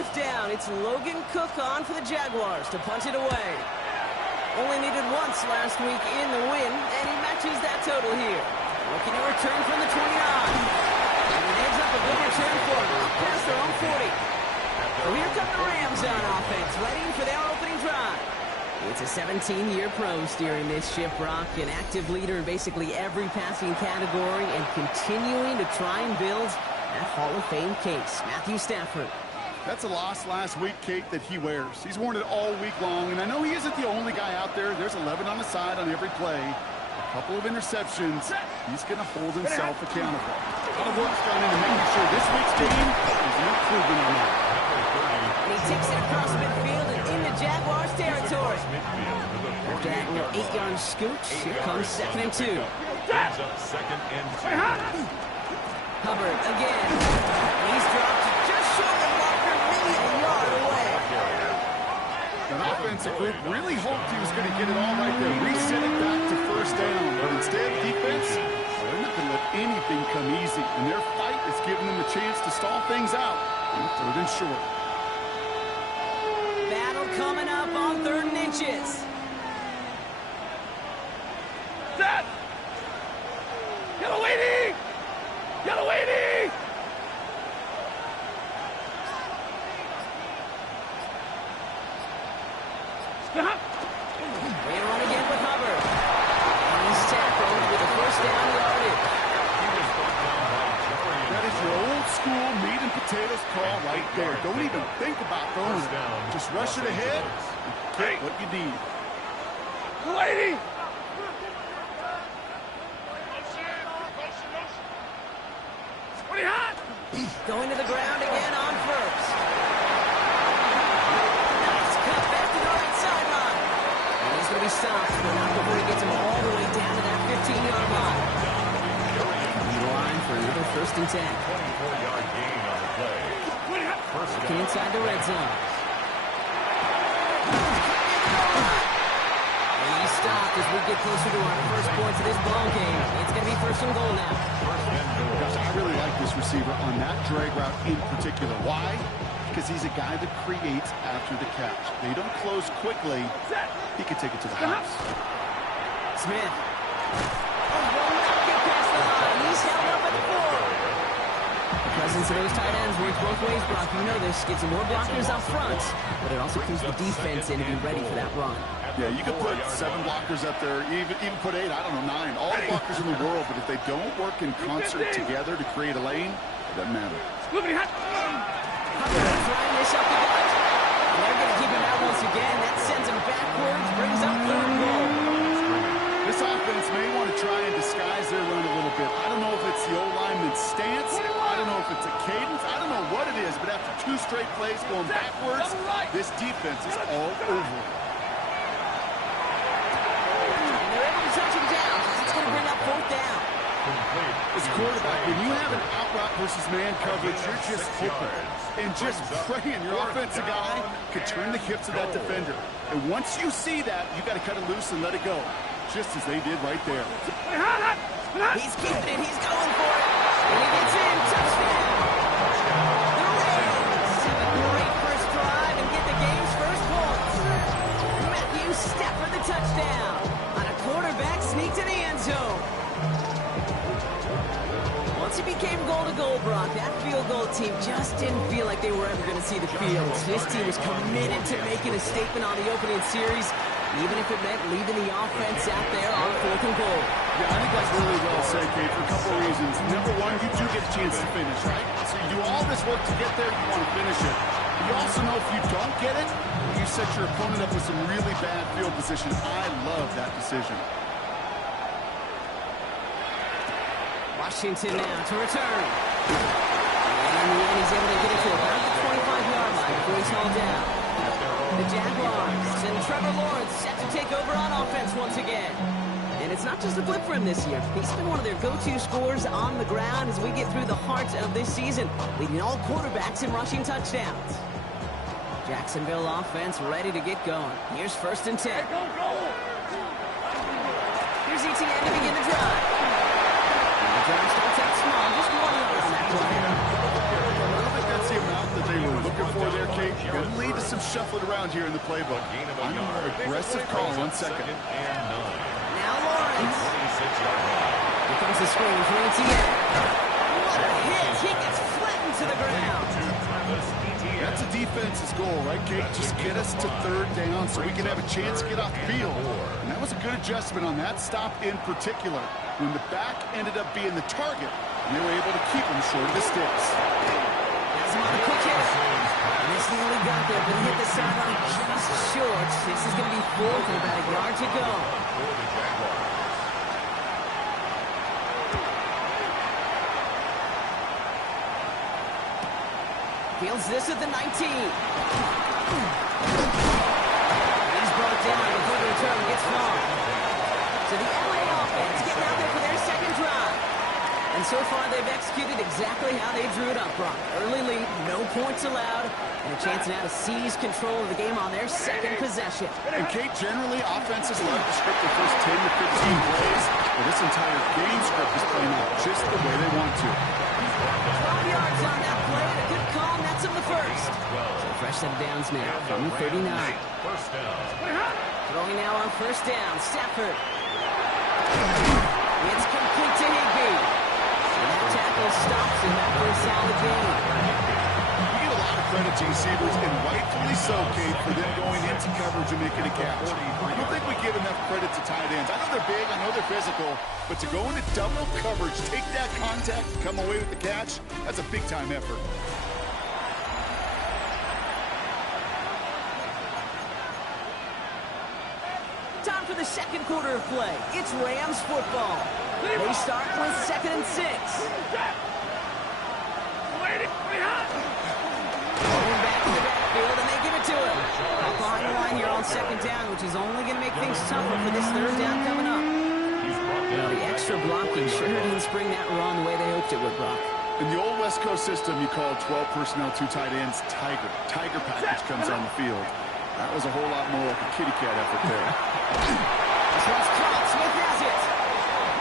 fourth down. It's Logan Cook on for the Jaguars to punt it away. Only needed once last week in the win, and he matches that total here. Looking to return from the 29. And it ends up a good return for him, up past their own 40. So here come the Rams on offense, ready for their opening drive. It's a 17-year pro steering this ship, Brock, an active leader in basically every passing category and continuing to try and build that Hall of Fame case. Matthew Stafford. That's a loss last week, Kate, that he wears. He's worn it all week long, and I know he isn't the only guy out there. There's 11 on the side on every play. A couple of interceptions. He's going to hold himself accountable. A lot of work's gone into making sure this week's game is an improvement on that. And he takes it across midfield and into Jaguars territory. After that little 8-yard scooch, here comes 2nd and 2. Hubbard again. He's dropped just short of Walker, maybe a yard away. That offensive group really hoped he was going to get it all right there, reset it back to first down. But instead, defense, they're not going to let anything come easy. And their fight is giving them a chance to stall things out. And 3rd and short. Battle coming up on 3rd and inches. Set! Yellow waiting! Yellow waiting! Stop! They run again with Hubbard. And he's tackled with a first down yardage. That is your old school meat and potatoes call right there. Don't even think about throwing it. Just rush it ahead and get what you need. Lady! Going to the ground again on first. Nice cut back to the right sideline. And he's going to be stopped, but not before he gets him all the way down to that 15-yard line. Line for another 1st and 10. 24-yard gain on the play. Looking inside the red zone. And he's stopped as we get closer to our first points of this ball game. It's going to be 1st and goal now. Gosh, I really like this receiver on that drag route in particular. Why? Because he's a guy that creates after the catch. They don't close quickly. He can take it to the house. Smith. Oh, will not get past the line. He's held up at the 4. The presence of those tight ends works both ways, Brock. You know this. Gets some more blockers up front, but it also keeps the defense in to be ready for that run. Yeah, you could put 7 blockers up there, even put 8, I don't know, 9. All the blockers in the world, but if they don't work in concert together to create a lane, it doesn't matter. Hubbard trying this up the gut. And they're going to keep him out once again. That sends him backwards, brings up 3rd and goal. This offense may want to try and disguise their run a little bit. I don't know if it's the O-lineman's stance. I don't know if it's a cadence. I don't know what it is, but after 2 straight plays going backwards, this defense is all over it. Touch him down. It's going to bring up 4th down. As quarterback, when you have an out route versus man coverage, you're just hoping and just praying your offensive guy could turn the hips of that defender. And once you see that, you got to cut it loose and let it go, just as they did right there. He's keeping it. He's going for it. And he gets in. Touchdown. The Rams have a great first drive and get the game's first points. Matthew Stafford the touchdown. Quarterback sneaked to the end zone. Once he became goal-to-goal, Brock, that field goal team just didn't feel like they were ever going to see the field. This team was committed to making a statement on the opening series, even if it meant leaving the offense out there on 4th and goal. Yeah, I think that's really well said, Kate, for a couple of reasons. Number one, you do get a chance to finish, right? So you do all this work to get there, you want to finish it. You also know if you don't get it, you set your opponent up with some really bad field position. I love that decision. Washington now to return. And in the end, he's able to get it to about the 25-yard line before he's hauled down. The Jaguars and Trevor Lawrence set to take over on offense once again. And it's not just a blip for him this year. He's been one of their go-to scorers on the ground as we get through the heart of this season, leading all quarterbacks in rushing touchdowns. Jacksonville offense ready to get going. Here's 1st and 10. Here's ETN to begin the drive. And the drive starts out small, just 1 yard on that play. I don't think that's the amount that they were looking for there, some shuffling around here in the playbook. I'm a more aggressive call on second. Now Lawrence. Here comes the screen for ETN. What a hit. He gets flattened to the ground. That's a defense's goal, right, Kate? Just get us to third down so we can have a chance to get off the field. And that was a good adjustment on that stop in particular, when the back ended up being the target, and they were able to keep him short of the sticks. Has him on a quick hit. And this nearly got there, but he hit the sideline just short. This is going to be fourth and about a yard to go. Fields this at the 19. He's brought down before the return gets far. So the LA offense getting out there for their second drive. And so far they've executed exactly how they drew it up, Brock. Early lead, no points allowed, and a chance now to seize control of the game on their second possession. And Kate, generally offenses love to script the first 10 to 15 plays, but this entire game script is playing out just the way they want to. 12 yards on that play, and a good call nets him the first. So fresh set of downs now from the 39. Throwing now on first down, Stafford. It's complete to Higbee. And that tackle stops him after a solid gain. We give a lot of credit to receivers, and rightfully so, Kate, for them going into coverage and making a catch. I don't think we give enough credit to tight ends. I know they're big, I know they're physical, but to go into double coverage, take that contact, come away with the catch, that's a big-time effort. Time for the second quarter of play. It's Rams football. They start with 2nd and 6. Going back to the backfield, and they give it to him. Up behind the line here on second down, which is only going to make things tougher for this third down coming up. Well, the extra blocking sure didn't spring that run the way they hoped it would, Brock. In the old West Coast system, you called 12 personnel, 2 tight ends, Tiger. Tiger package comes on the field. That was a whole lot more like a kitty cat effort there. This one's caught. Smith has it.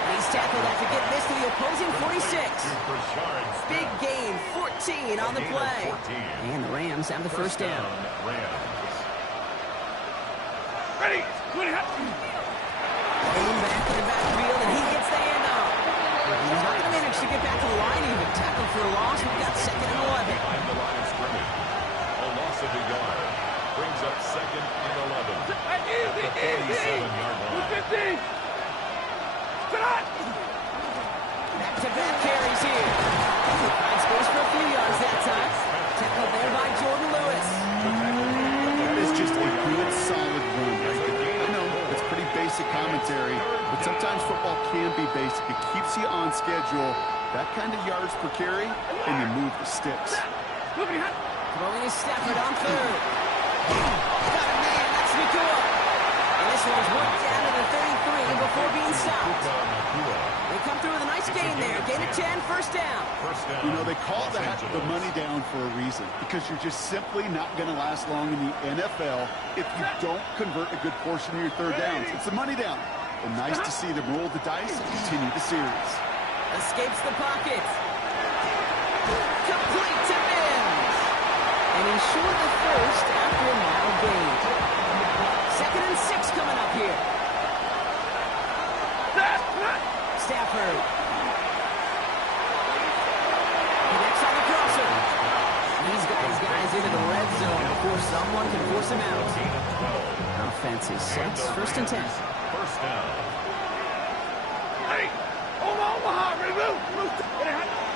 And he's tackled after getting this to the opposing 46. Big gain, 14 on the play. And the Rams have the first down. Ready? Going back to the backfield, and he gets the handoff. He's not going to manage to get back to the line even. Tackled for a loss. We've got 2nd and 11. Behind the line of scrimmage. A loss of a yard. Brings up 2nd and 11. The 47-yard line. Back-to-back carries here. Finds space for a few yards that time. Tackled there by Jordan Lewis. That is just a good, solid run right there. I know it's pretty basic commentary, but sometimes football can be basic. It keeps you on schedule. That kind of yards per carry, and you move the sticks. Throwing his Stafford on third. Got a man, that's Nakua. And this one's worked down to the 33 before being stopped. They come through with a nice gain there. Gain of 10, first down. You know, they call that the money down for a reason, because you're just simply not going to last long in the NFL if you don't convert a good portion of your third downs. It's the money down. And nice to see them roll the dice and continue the series. Escapes the pocket. Complete to Mims. And he's short of the first after a narrow gain. 2nd and 6 coming up here. Stafford. Connects on the crosser. These guys into the red zone before someone can force him out. Offense is 6, 1st and 10. First down.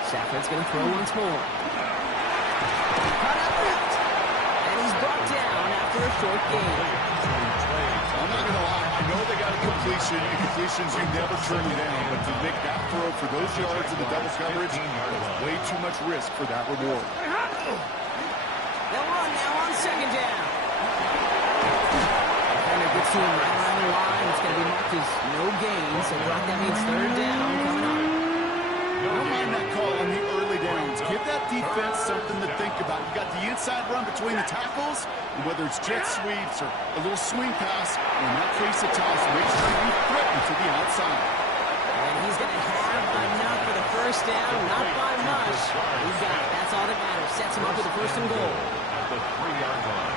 Stafford's going to throw once more. Cut out left. And he's brought down after a short gain. I'm not going to lie. I know they got a completion, and completions you never turn them down, but to make that throw for those yards in the double coverage, there's way too much risk for that reward. They'll run now on 2nd down. Defender gets to him right around the line. It's going to be marked as no gain, so Brock, that means 3rd down coming up. I don't mind that call on the early downs. Give that defense something to think about. You got the inside run between the tackles, and whether it's jet sweeps or a little swing pass, or in that case a toss, make sure you threaten to the outside. And he's going to have enough for the first down, not by much. He's got it. That's all that matters. Sets him up with the 1st and goal. At the 3-yard line.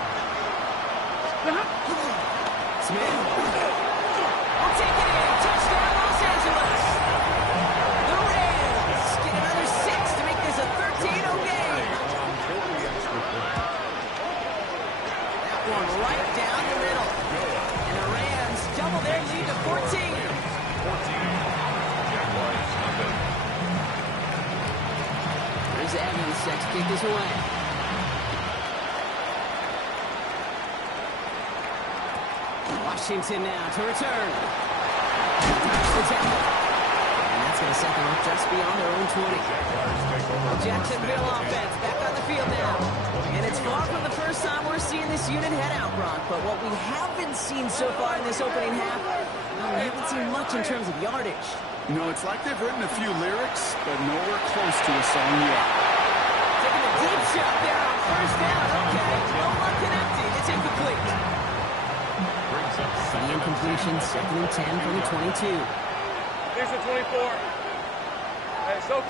Smith. Will take it in. Touchdown, Los Angeles. The Rams get another 6 to make this a 13-0 game. That one right down the middle. And the Rams double their lead to 14. 14. Jaguars, nothing. There's Evans set to kick this away. Washington now to return. The tackle. And that's going to set them up just beyond their own 20. Jacksonville offense back on the field now. And it's far from the first time we're seeing this unit head out, Brock. But what we haven't seen so far in this opening half, well, we haven't seen much in terms of yardage. You know, it's like they've written a few lyrics, but nowhere close to a song yet. Taking a deep shot there on first down. Okay, no luck connecting. It's incomplete. The incompletion, 2nd and 10 from the 22. Here's the 24. Hey, Soaks.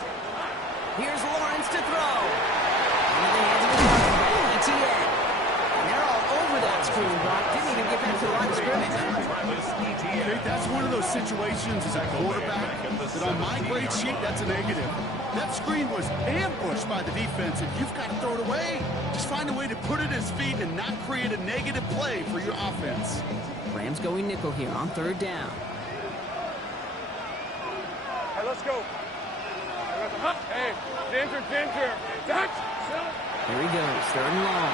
Here's Lawrence to throw. Into the hands of the quarterback, ETN. And they're all over that screen, Brock. Didn't even get back to the line of scrimmage. Okay, that's one of those situations as a quarterback that on my grade sheet, that's a negative. That screen was ambushed by the defense, and you've got to throw it away. Just find a way to put it at his feet and not create a negative play for your offense. Rams going nickel here on 3rd down. Hey, let's go. Hey, Ginger. Touch. Here he goes, 3rd and long.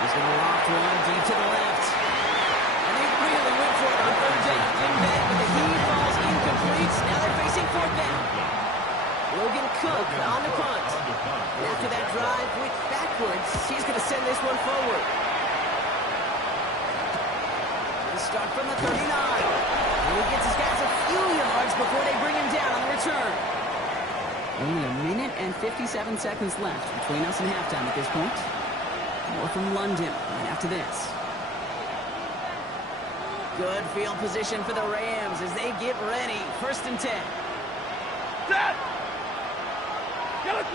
He's going to loft one deep to the left. And they really went for it on 3rd down. Didn't bet, but the heave falls incomplete. Now they're facing 4th down. Logan Cook on the punt. And after that drive went backwards, he's going to send this one forward. Start from the 39. And he gets his guys a few yards before they bring him down on the return. Only a minute and 57 seconds left between us and halftime at this point. More from London right after this. Good field position for the Rams as they get ready. 1st and 10. Set! Going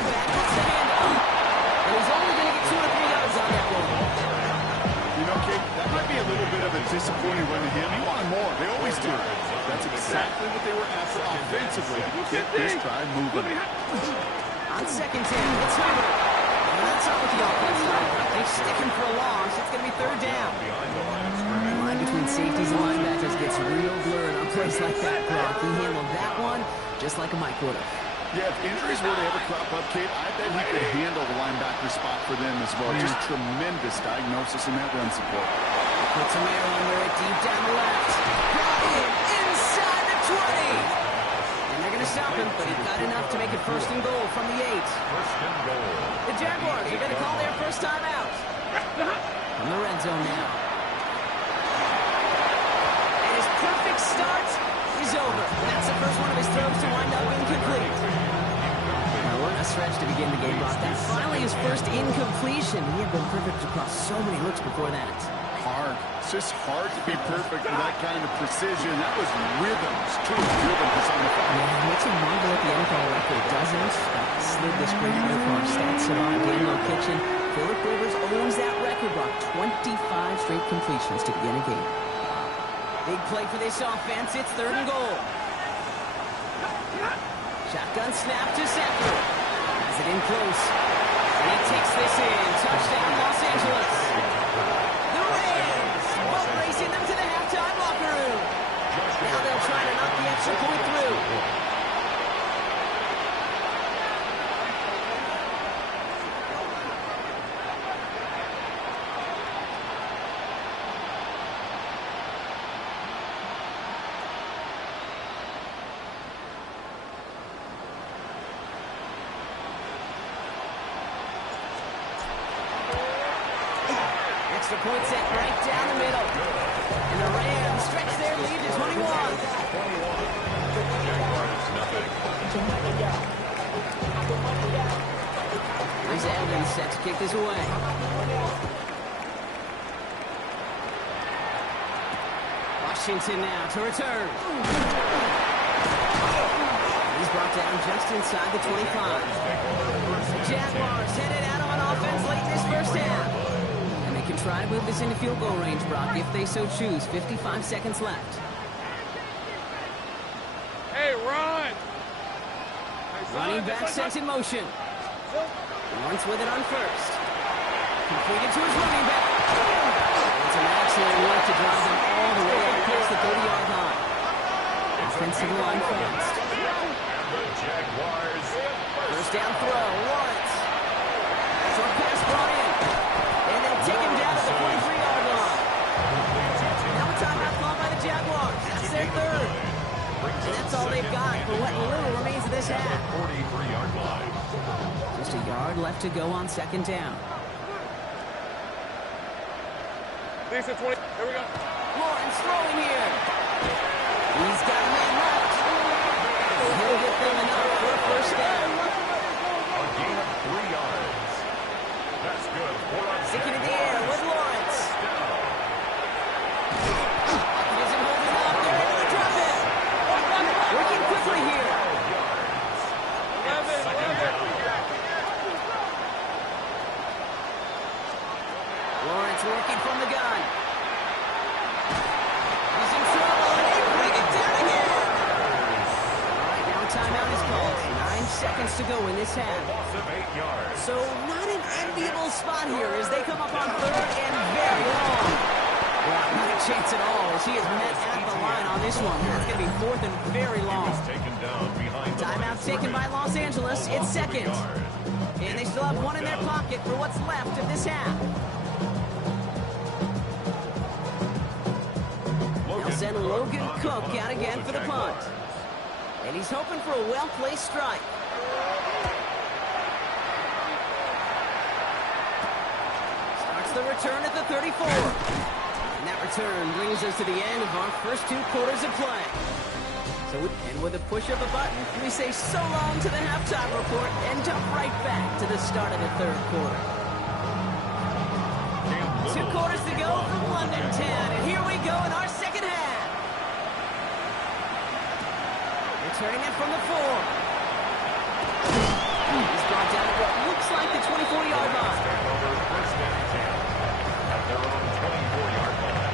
back, gets the handoff. And he's only going to get 2 or 3 yards on that one. You know, Kate, that might be a little bit of a disappointing run to him. He wanted more. They always do. That's exactly what they were after offensively to get this drive moving. On 2nd 10, it's Weber. And that's not what the offense done. They're sticking for a loss. It's going to be 3rd down. The line between safeties and linebackers gets real blurred on plays like that, Brock. He handled that one just like a Mike would have. Yeah, if injuries were to ever crop up, Kate, I bet he could handle the linebacker spot for them as well. Just tremendous diagnosis in that run support. Puts him there under it, deep down the left. Brought in inside the 20. And they're going to stop him, but he got enough to make it 1st and goal from the 8. 1st and goal. The Jaguars are going to call their first time out. From the red zone now. And his perfect start is over. That's the first one of his throws to wind up incomplete. What a stretch to begin the game, Brock. That's finally his first incompletion. He had been perfect across so many looks before that. Hard. It's just hard to be perfect with that kind of precision. That was rhythm. It's true rhythm personified. Yeah, it makes him marvel at the NFL record, doesn't it? Slid this great move from our stats savant, Daniel Kitchen. Phillip Rivers owns that record, Brock. 25 straight completions to begin a game. Big play for this offense. It's 3rd and goal. Shotgun snap to Sackler. Has it in close. And he takes this in. Touchdown, Los Angeles. The Rams both racing them to the halftime locker room. Now they'll try to knock the extra point through. Extra point set right down the middle. And the Rams stretch their lead to 21. Here's Evans set to kick this away. Washington now to return. He's brought down just inside the 25. The Jaguars headed out on offense late in this first half. Contrive with this into field goal range, Brock, if they so choose. 55 seconds left. Hey, run! Running back sent in motion. Lawrence with it on first. Completed to his running back. It's an excellent work to drive them all the way up past the 30-yard line. Offensive line fast. The Jaguars. First down throw, Lawrence. Short pass brought in. And they'll take him down at the 43-yard line. Now a timeout called by the Jaguars. That's their third. And that's all they've got for what little remains of this half. 43-yard line. Just a yard left to go on second down. Decent 20. Here we go. Lawrence throwing here. He's got a man left. He'll get them enough for a first down. A gain of 3 yards. That's good. Sticking in the air with Lawrence. He doesn't hold it up. They're able to drop it. Working quickly here. Lawrence working from the gun. He's in trouble, and they bring it down again. All right, now timeout is called. 9 seconds to go in this half. Loss of 8 yards. So not an enviable spot here as they come up on third and very long. Well, not a chance at all as he is met at the line on this one. That's going to be fourth and very long. Taken down behind the Timeout taken by Los Angeles. It's second. And they still have one in their pocket for what's left of this half. They'll send Logan Cook out again for the punt. And he's hoping for a well-placed strike. Starts the return at the 34. And that return brings us to the end of our first 2 quarters of play. And with a push of a button, we say so long to the halftime report and jump right back to the start of the third quarter. 2 quarters to go from London 10, and here we go in our second half. Returning it from the 4. He's brought down at what looks like the 24-yard line. First down 10 at their own 24-yard line.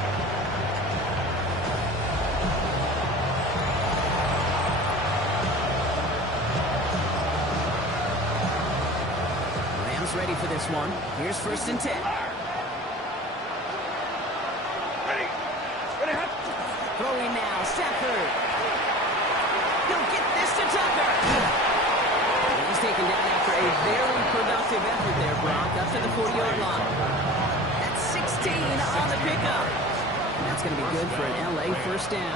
Rams ready for this one. Here's first and 10. Throwing now, Stafford. He'll get this to Tucker. He's taken down after a very productive effort there, Brock, up to the 40-yard line. That's 16 on the pickup. And that's going to be good for an LA first down.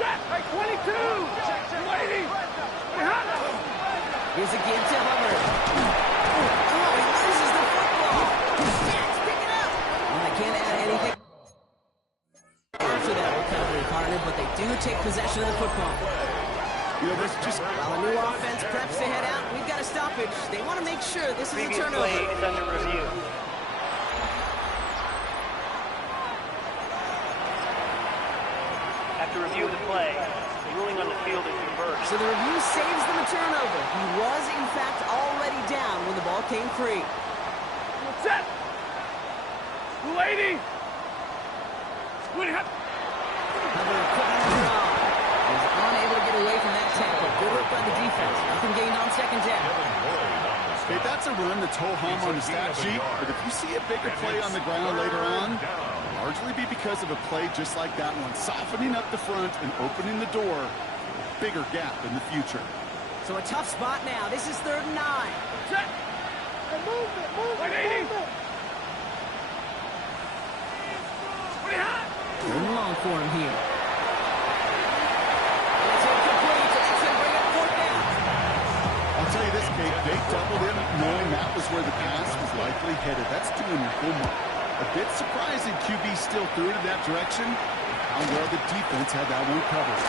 Hey, 22! Waiting! Here's a give to Hubbard. Oh, he loses the football. Jacks pick it up. Well, they can't add anything to that recovery, partner, but they do take possession of the football. You know, this just... While a new offense preps to head out, we've got a stoppage. They want to make sure this is a turnover. Play is under review. After review of the play, the ruling on the field is reversed. So the review saves them a turnover. He was, in fact, already down when the ball came free. Set! Lady! Hubbard cooking the draw. He's unable to get away from that tackle. Good work by the defense. Nothing gained on second down. Okay, that's a run that's ho-hum on the stat sheet, but if you see a bigger play on the ground later on, it'll largely be because of a play just like that one, softening up the front and opening the door, a bigger gap in the future. So a tough spot now. This is third and 9. Set! Move it! Good long for him here. And it's incomplete. That's going to bring up fourth down. I'll tell you this, Kate, they doubled him knowing that was where the pass was likely headed. That's doing your homework. A bit surprising QB still threw it in that direction. How well the defense had that one covered.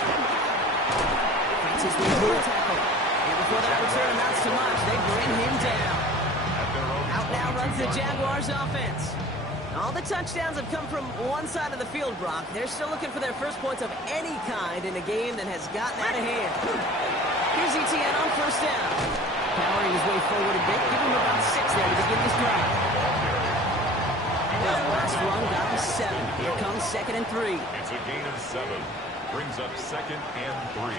Francis with a good tackle. And before that return amounts to much, they bring him down. Out now runs the Jaguars offense. All the touchdowns have come from one side of the field, Brock. They're still looking for their first points of any kind in a game that has gotten out of hand. Here's ETN on first down. Powering his way forward a bit. Give him about 6 there to begin this drive. His last run got him 7. Here comes 2nd and 3. It's a gain of 7. Brings up 2nd and 3.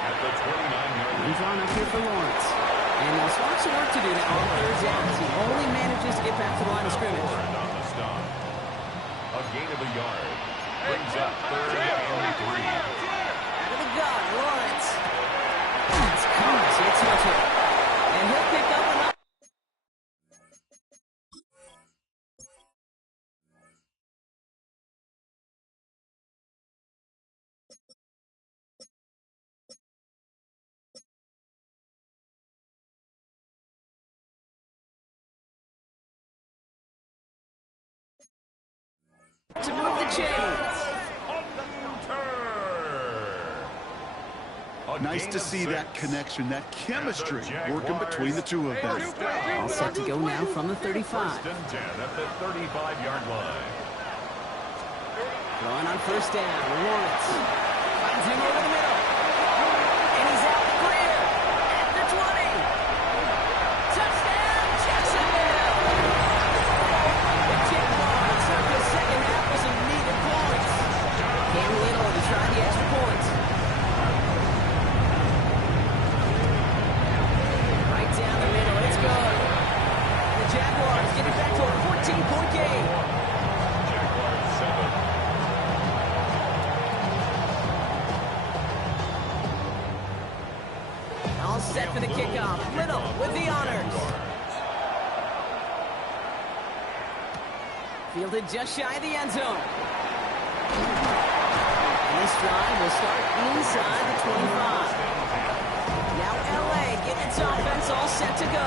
At the 29-yard line. Drawn up here for Lawrence. And he'll start some work to do now on 3rd down. He only manages to get back to the line of scrimmage. And on the stop. A gain of a yard. Brings up 3rd and 3. Out of the gun, Lawrence. It's Cummings. It's Hunter. And he'll pick up another. To move the chains. Nice to see that connection, that chemistry working between the two of them. All set to go now from the 35. 1st and 10 at the 35-yard line. Going on 1st down, Lawrence finds him over the middle. And he's out the clear at the 20. Touchdown, Jacksonville! The Jaguars start the second half with some needed points. Cam Little to try the extra points. Right down the middle, it's good. The Jaguars get it back to a 14-point game. Jaguars 7. All set for the kickoff. Little with the honors. Fielded just shy of the end zone. And this drive will start inside the 25. Now LA getting its offense all set to go.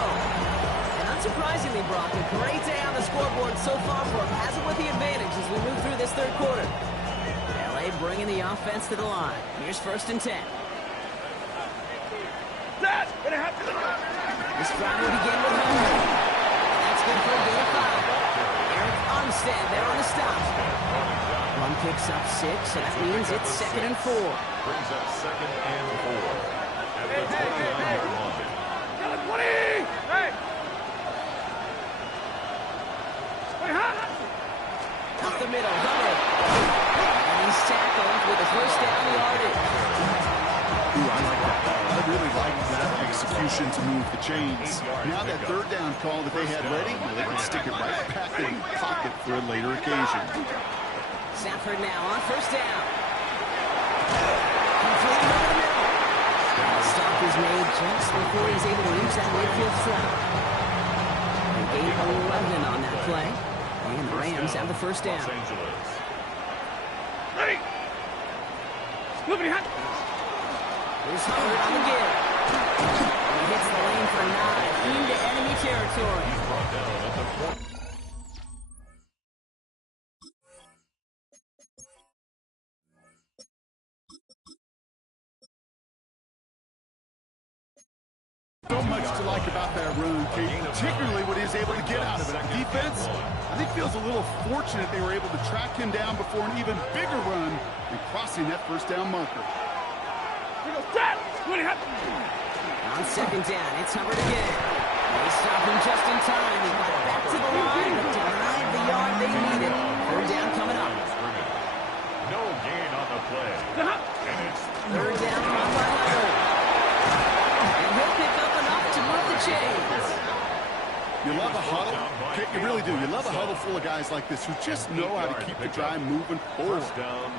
And unsurprisingly, Brock, a great day on the scoreboard so far for him. Has it with the advantage as we move through this 3rd quarter. LA bringing the offense to the line. Here's 1st and 10. This drive will begin with Hunter. That's good for a gain of 5. Eric Armstead there on the stop. Run picks up 6, and that means it's 2nd and 4. Brings up 2nd and 4. At the 29-yard line. Up the middle, Hunter. And he's tackled with a 1st down yardage. Ooh, I like that. I really like that execution to move the chains. Now that 3rd down call that they had ready, they can stick it right back in the pocket for a later occasion. Stafford now on 1st down. Completed over the middle. Stop is made just before he's able to reach that midfield strike. They gain 11 on that play. And the Rams have the 1st down. Los Angeles. Ready. Moving hot. Here's Hubbard on the give. And he hits the lane for 9 into enemy territory. He's brought down at the 4. So much to like about that run, Kate, particularly what he was able to get out of it. Defense, I think, feels a little fortunate they were able to track him down before an even bigger run and crossing that 1st down marker. On 2nd down, it's Hubbard again. They stop him just in time. He got back to the line, but denied the yard they needed. 3rd down coming up. No gain on the play. And it's 3rd down from by Hubbard. And he'll pick up enough to move the chains. You love a huddle. Kate, you really do. You love a huddle full of guys like this who just know how to keep the drive moving forward.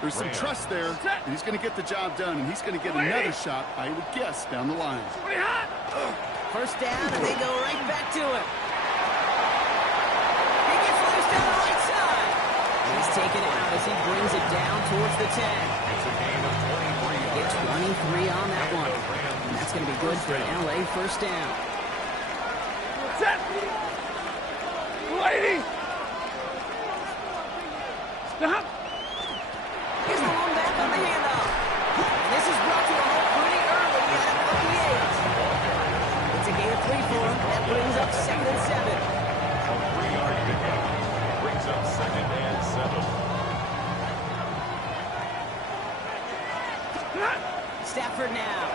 There's some trust there, and he's going to get the job done, and he's going to get another shot, I would guess, down the line. 1st down, and they go right back to it. He gets loose down the right side. He's taken out as he brings it down towards the 10. It's a gain of 23. Get 23 on that one. And that's going to be good for an LA 1st down. Set. Lady. Stop. Here's the one back on the handoff. And this is brought to a halt pretty early at about the 8. It's a gain of 3 for him. That brings up 2nd and 7. A 3-yard pickup. Brings up 2nd and 7. Stafford now.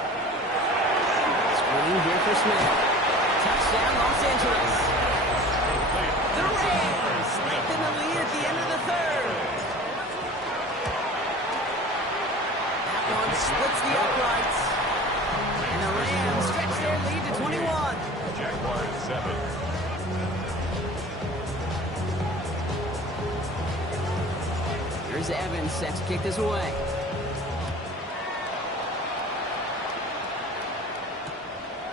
Screen here for Smith. Touchdown, Los Angeles. The Rams lengthen the lead splits the uprights. And the Rams stretch their lead to 21. Jaguars 7. Here's Evans set to kick this away.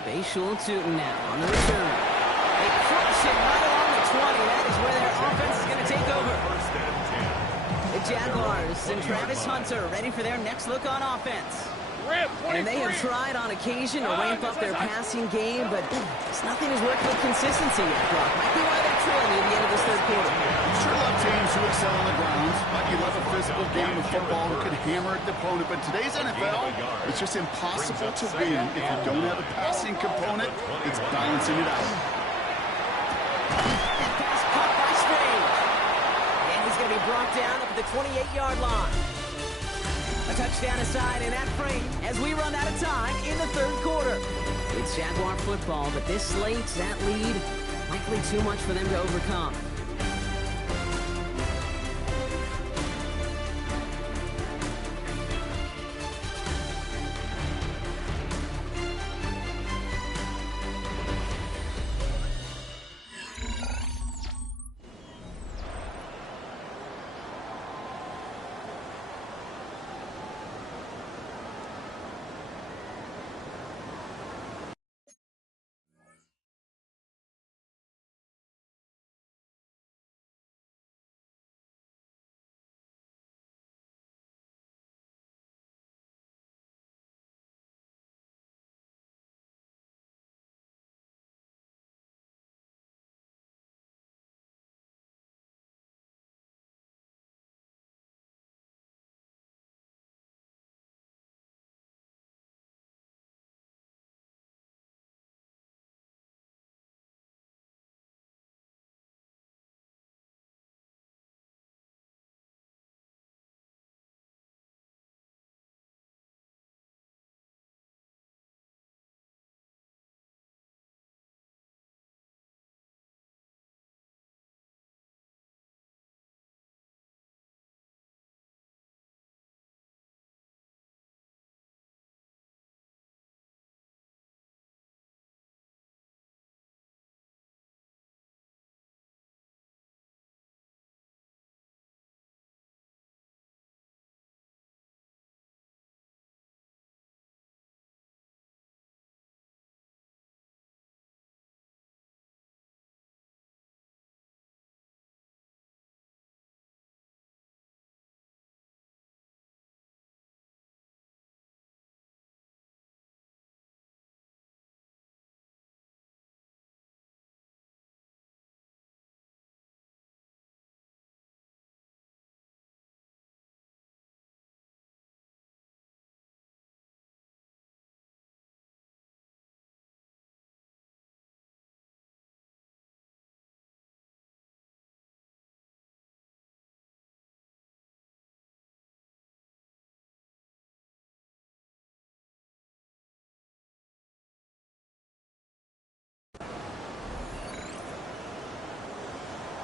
Bayshul Tootin now on the return. They crush it right along the 20. That is where their offense is going to take over. First and 10. The Jaguars and Travis Hunter ready for their next look on offense. And they have tried on occasion to ramp up their passing game, but nothing has worked with consistency yet, Brock. Might be why they're trailing near the end of this third quarter. Sure love teams who excel on the ground. Like you love a physical game of football who can hammer at the opponent, but today's NFL, it's just impossible to win if you don't have a passing component that's balancing it out. That pass caught by Strange. And he's going to be brought down up at the 28-yard line. A touchdown aside in that frame as we run out of time in the third quarter. It's Jaguar football, but this slates that lead likely too much for them to overcome.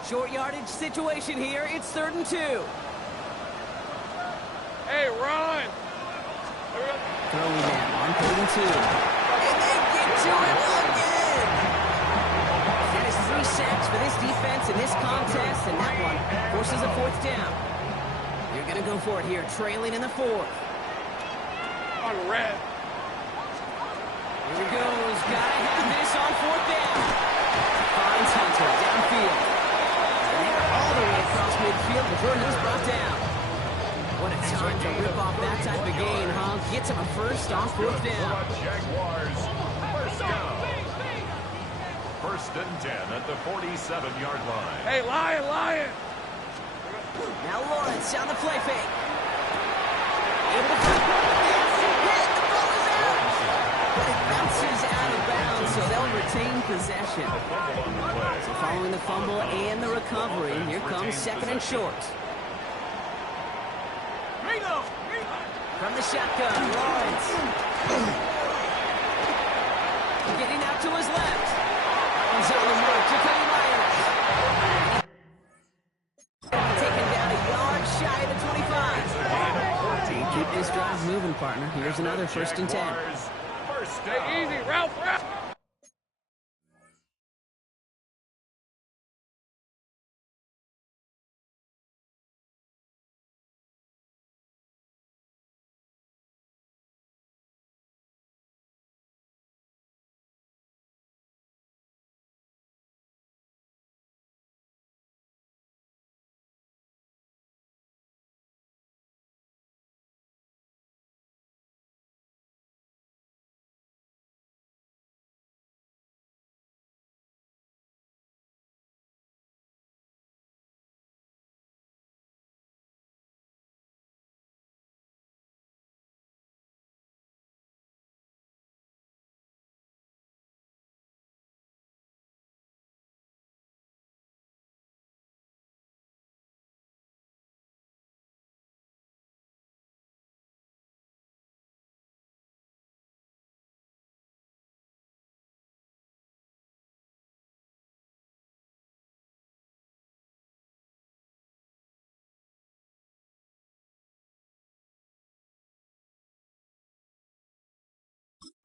Short yardage situation here. It's 3rd and 2. Hey, run! Throwing now on 3rd and 2. And they get to it again! That is 3 sacks for this defense in this contest, and that one forces a 4th down. They're going to go for it here, trailing in the 4th. On red. Here he goes. Gotta have this on 4th down. Finds Hunter downfield. All the way across midfield before he was brought down. What a time to rip off that type of gain, huh? Gets him a first on 4th down. Jaguars, first down. 1st and 10 at the 47-yard line. Hey, Lion! Now Lawrence on the play fake. Able to find yes, hit. The ball is out. But it bounces out of bounds, so they'll retain possession. So following the fumble and the recovery, here comes 2nd and short. From the shotgun, Lawrence. Getting out to his left. He's on the mark, Jacoby Myers. Taken down a yard shy of the 25. Keep this drive moving, partner. partner. Here's another 1st and 10. First Stay down. easy, Ralph.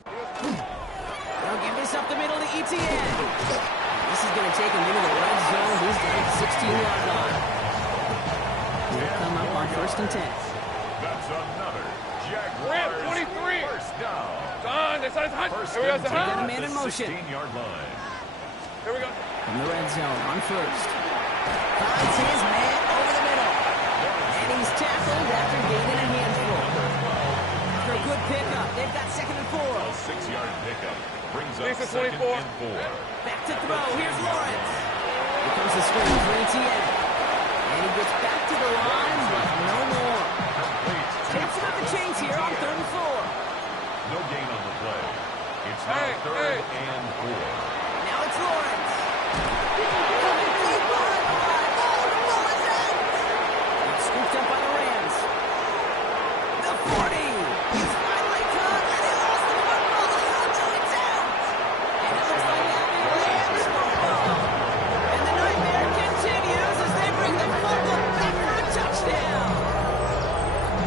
Now give this up the middle to ETN. This is going to take him into the red zone. He's down at the 16-yard line. He'll come up on 1st and 10. That's another Ramp Jaguars 23. first down. Don, they said it's hot. First Here we go. and It's 10 hot. a at man the in motion. 16-yard line. Here we go. From the red zone on 1st. Finds his man over the middle. And he's tackled after gaining a handful. After a good pickup, they've got 2nd and 4. A 6-yard pickup brings up This is 2nd 24. and 4. Back to throw. Here's Lawrence. Here comes the screen for ETN. And he gets back to the line, but no more. Complete. Takes him up the chains here on 3rd and 4. No gain on the play. It's now Hey, 3rd hey. and 4. Now it's Lawrence. Coming deep on the line. Oh, the ball is out. It's scooped up by the Rams. The 40. He's finally caught, and he lost the football. So it's out. And it looks like that Rams football. And the nightmare continues as they bring the football back for a touchdown.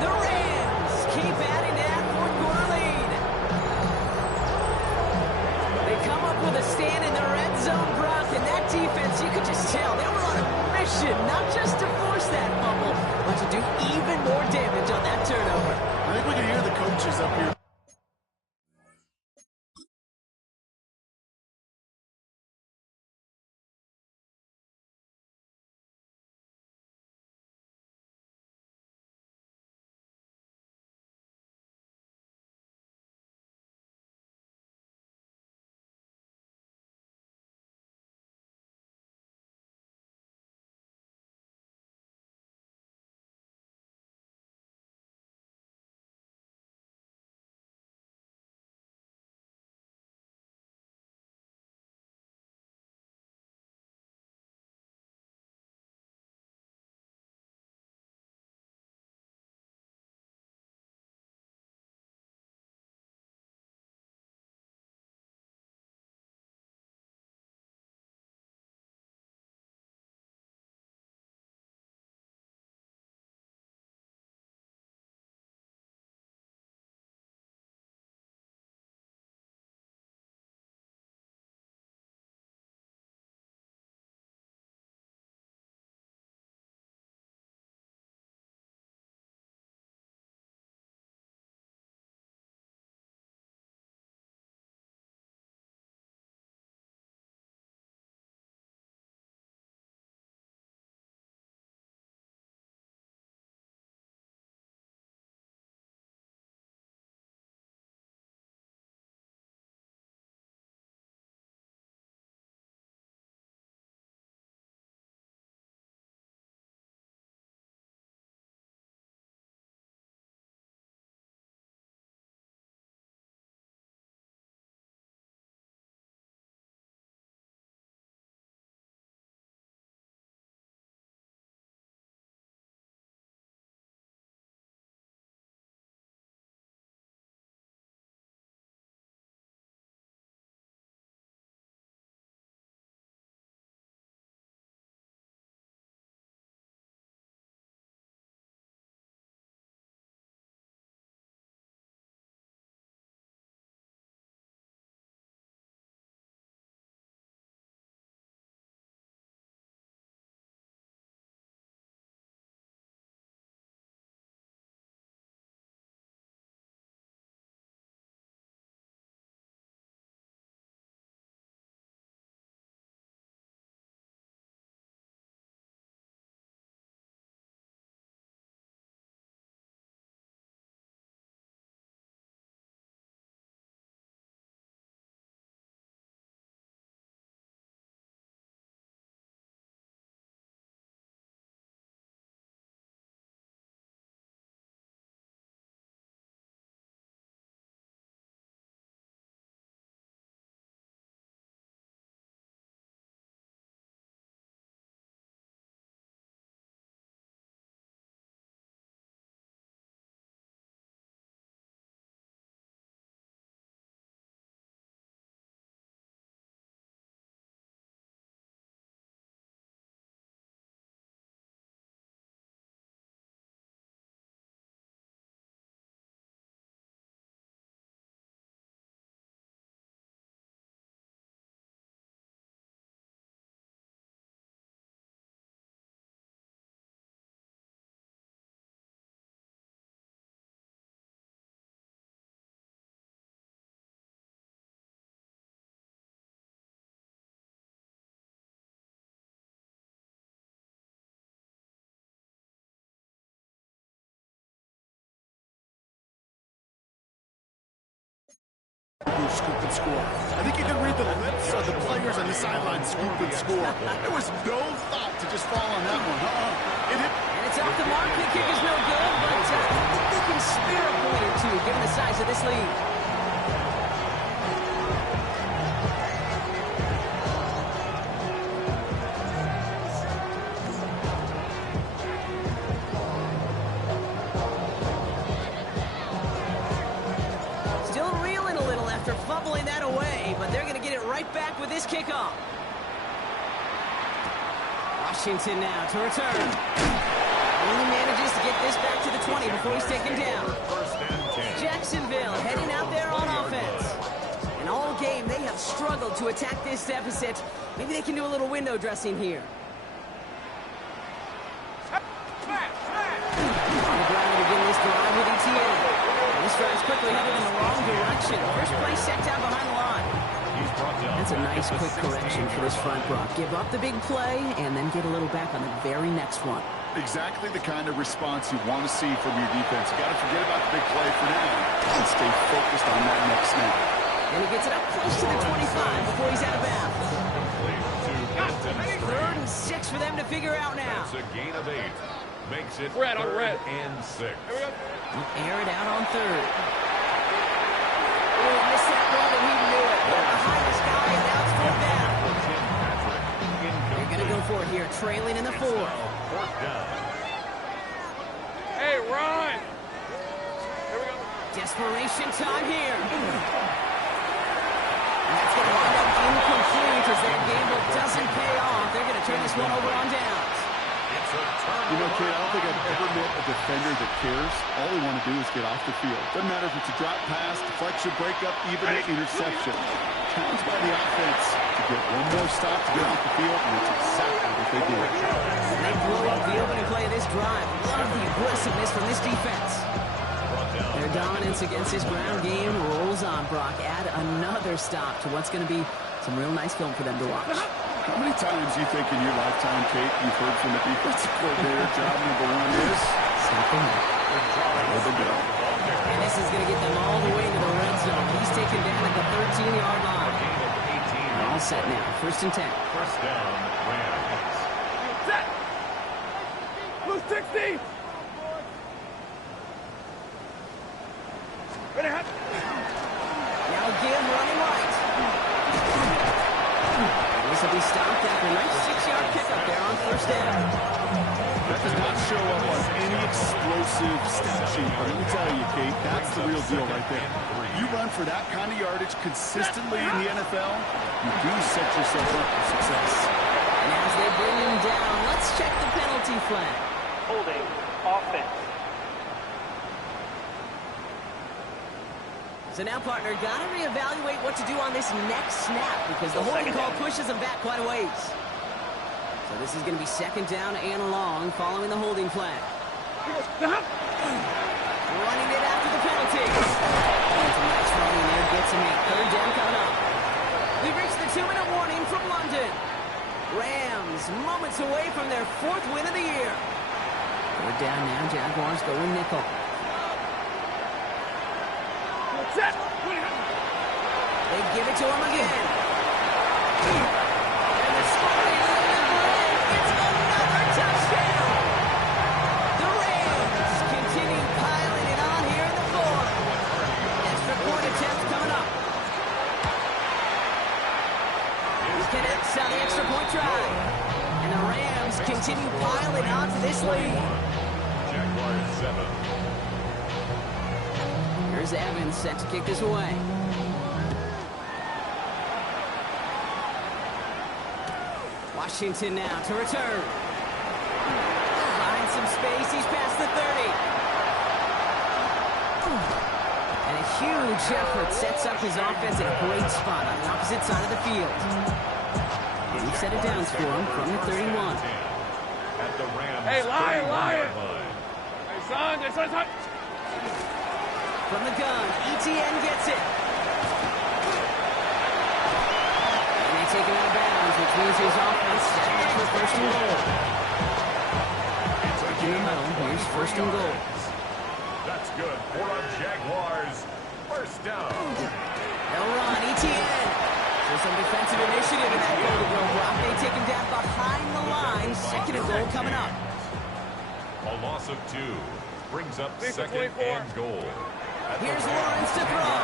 The Rams keep adding to that 4th-quarter lead. They come up with a stand in the red zone, Brock, and that defense, you could just tell they were on a mission, not just to force that fumble, but to do even more damage on that turnover. I think we can hear the coaches up here. and score. I think you can read the lips of the players on the sideline scoop and score. There was no thought to just fall on that one. It hit. And it's off the mark. The kick is no good, but I think they can spare a point or two given the size of this lead. Still reeling a little after fumbling that away, but they're going to get it right back with this kickoff. Washington now to return. Only manages to get this back to the 20 before he's taken down. Jacksonville heading out there on offense. And all game, they have struggled to attack this deficit. Maybe they can do a little window dressing here. On the ground to begin this drive with ETN. And this drive's quickly headed in the wrong direction. First play set down behind the line. That's a nice quick correction for this front, Brock. Give up the big play and then get a little back on the very next one. Exactly the kind of response you want to see from your defense. You got to forget about the big play for now and stay focused on that next snap. And he gets it up close to the 25 before he's out of bounds. 3rd and 6 for them to figure out now. That's a gain of 8. Makes it Red on 3rd red. and 6. Air it out on 3rd. Oh, missed that ball and he knew it. They're behind this guy and now it's 4th down. They're going to go for it here, trailing in the 4th. 4th down. Hey, run! Here we go. Desperation time here. And that's going to wind up incomplete as that gamble doesn't pay off. They're going to turn this one over on downs. You know, Kate, I don't think I've ever met a defender that cares. All they want to do is get off the field. Doesn't matter if it's a drop pass, deflection, breakup, even an interception. Challenged by the offense to get one more stop to get off the field, and that's exactly what they did. They blow up the opening play of this drive. Love the aggressiveness from this defense. Their dominance against this ground game rolls on, Brock. Add another stop to what's going to be some real nice film for them to watch. How many times do you think in your lifetime, Kate, you've heard from the defensive coordinator, job number 1 is Stopping them. with the ball? And this is going to get them all the way to the red zone. He's taken down at the 13-yard line. All set now. 1st and 10. 1st down, Rams. Set! Blue 60! Ready, hot! Now again, running right. This will be stopped after a nice 6-yard pickup there on 1st down. That does not show up on any explosive stat sheet, but let me tell you, Kate, that's the real deal right there. You run for that kind of yardage consistently in the NFL, you do set yourself up for success. And as they bring him down, let's check the penalty flag. Holding offense. So now, partner, got to reevaluate what to do on this next snap because the holding call pushes them back quite a ways. So this is going to be 2nd down and long following the holding flag. Running it after the penalty. And some nice running there gets him 3rd down coming up. We've reached the 2-minute warning from London. Rams moments away from their 4th win of the year. 3rd down now, Jaguars going nickel. Set! They give it to him again. And the scoring is it's another touchdown. The Rams continue piling it on here in the 4th. Extra point attempt coming up. He connects on the extra point try. And the Rams continue piling on to this lead. Jaguars 7. Here's Evans set to kick this away. Washington now to return. Find some space. He's past the 30. And a huge effort sets up his offense in a great spot on the opposite side of the field. And he set it down for him from the 31. At the Rams. Hey, Lion! 31 line. Hey, son! From the gun, ETN gets it. And they take him out of bounds, which means his offense steps for 1st and goal. In the middle, here's 1st and goal. That's good for our Jaguars. 1st down. They'll run, ETN. So some defensive initiative in that Golden Girl block. They take him down behind the line. Second and goal coming up. A loss of 2 brings up Lead for second 24. and goal. Here's Lawrence to throw.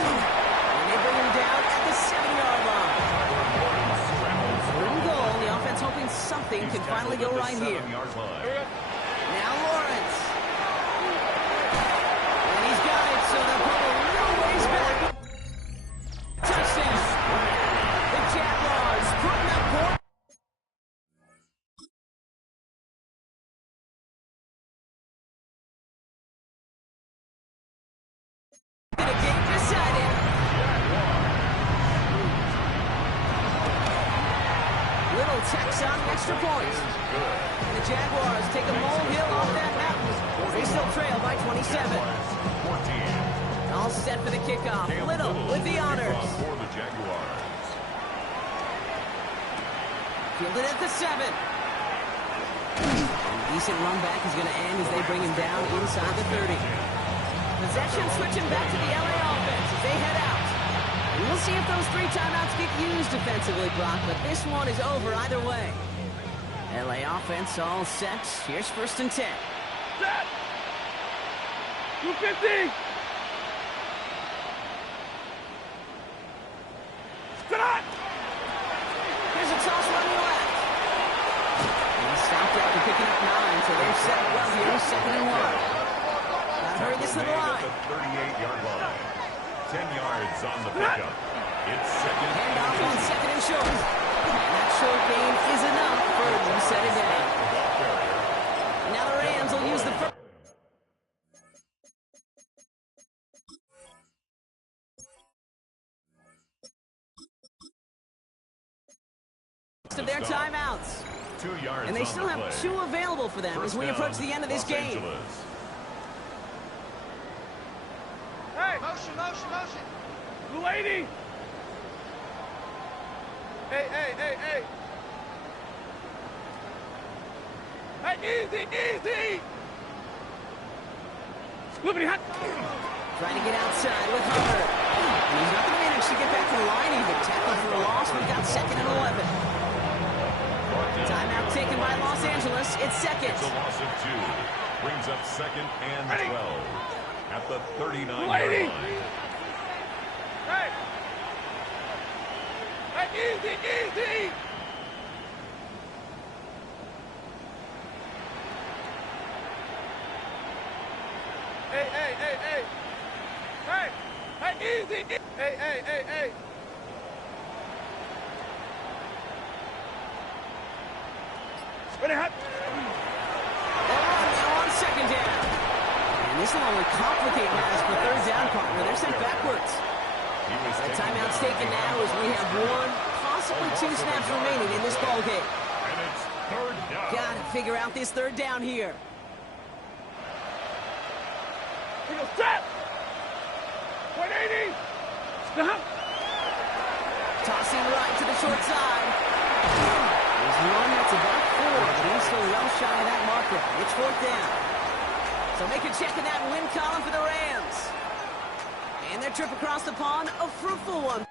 And they bring him down at the 7-yard line. Third and goal. The offense hoping something can finally go right here. Now Lawrence. And he's got it, so they'll put a little ways back. Touchdown. The Jaguars putting up points. The game decided. Little Texan extra points. And the Jaguars take a molehill off that mountain. They still trail by 27. All set for the kickoff. Little with the honors. For the Jaguars. Fielded at the 7. Decent run back is going to end as they bring him down inside the 30. Possession switching back to the LA offense as they head out. And we'll see if those 3 timeouts get used defensively, Brock, but this one is over either way. LA offense all set. Here's 1st and 10. Set. 250. Sit on. Here's a toss running left. And he's stopped after picking up 9, so they're set up well here. 2nd and 1. Hurry this to the line. 38-yard line. 10 yards on the pickup. It's second. Handoff on 2nd and short. And that short gain is enough for them to set it down. Now the Rams will use the first of their timeouts. 2 yards. And they still have 2 available for them as we approach the end of this game. Hey. Motion. Blue 80. Hey. Hey, easy. Scoopity hot. Trying to get outside with Hubbard. And he's not going to manage to get back to the line even. Tackle for a loss. We've got 2nd and 11. Timeout taken by Los Angeles. It's second. It's a loss of 2. Brings up 2nd and 12. At the 39-yard line. Hey, easy. Hey, easy. Hey. Ready, hot. They'll run now on 2nd down. And this will only complicate matters for 3rd down, partner. They're sent backwards. That timeout's taken now as we have 1, possibly 2 snaps remaining in this ball game. And it's 3rd down. Gotta figure out this 3rd down here. We go set. 180. Stop. Tossing right to the short side. There's one that's about 4, but he's still well shy of that marker. It's 4th down. So make a check in that win column for the Rams. And their trip across the pond, a fruitful one.